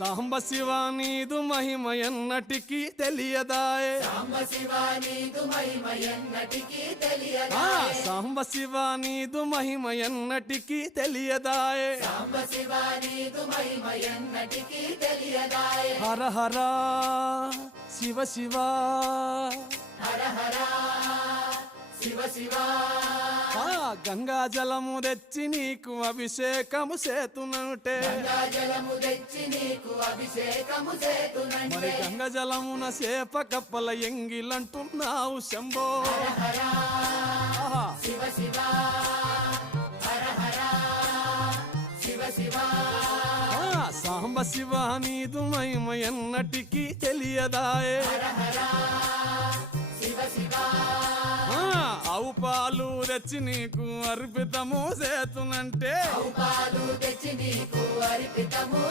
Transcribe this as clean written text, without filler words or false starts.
సాంబ శివ నీదు మహిమ ఎన్నటికీ తెలియదాయే సాంబ శివ నీదు మహిమ ఎన్నటికీ ఆ తెలియదాయే సాంబ శివ నీదు మహిమ ఎన్నటికీ తెలియదాయే సాంబ శివ నీదు మహిమ ఎన్నటికీ తెలియదాయే హర హర శివ శివ హర హర శివ శివ ఆ గంగా జలము తెచ్చి నీకు అభిషేకము చేతునంటే గంగాజలము తెచ్చి నీకు అభిషేకము మరి చేతునంటే గంగ జలమున సేప కప్పల ఎంగిలంటున్నావు శంభో ఆహా. శివ శివ హర హర శివ శివ ఆ సాంబ శివ నీదు మహిమ ఎన్నటికీ తెలియదాయే హర హర శివ శివ ఆ ఆవు పాలు తెచ్చి నీకు అర్పితము చేతునంటే పాలు తెచ్చి నీకు అర్పితము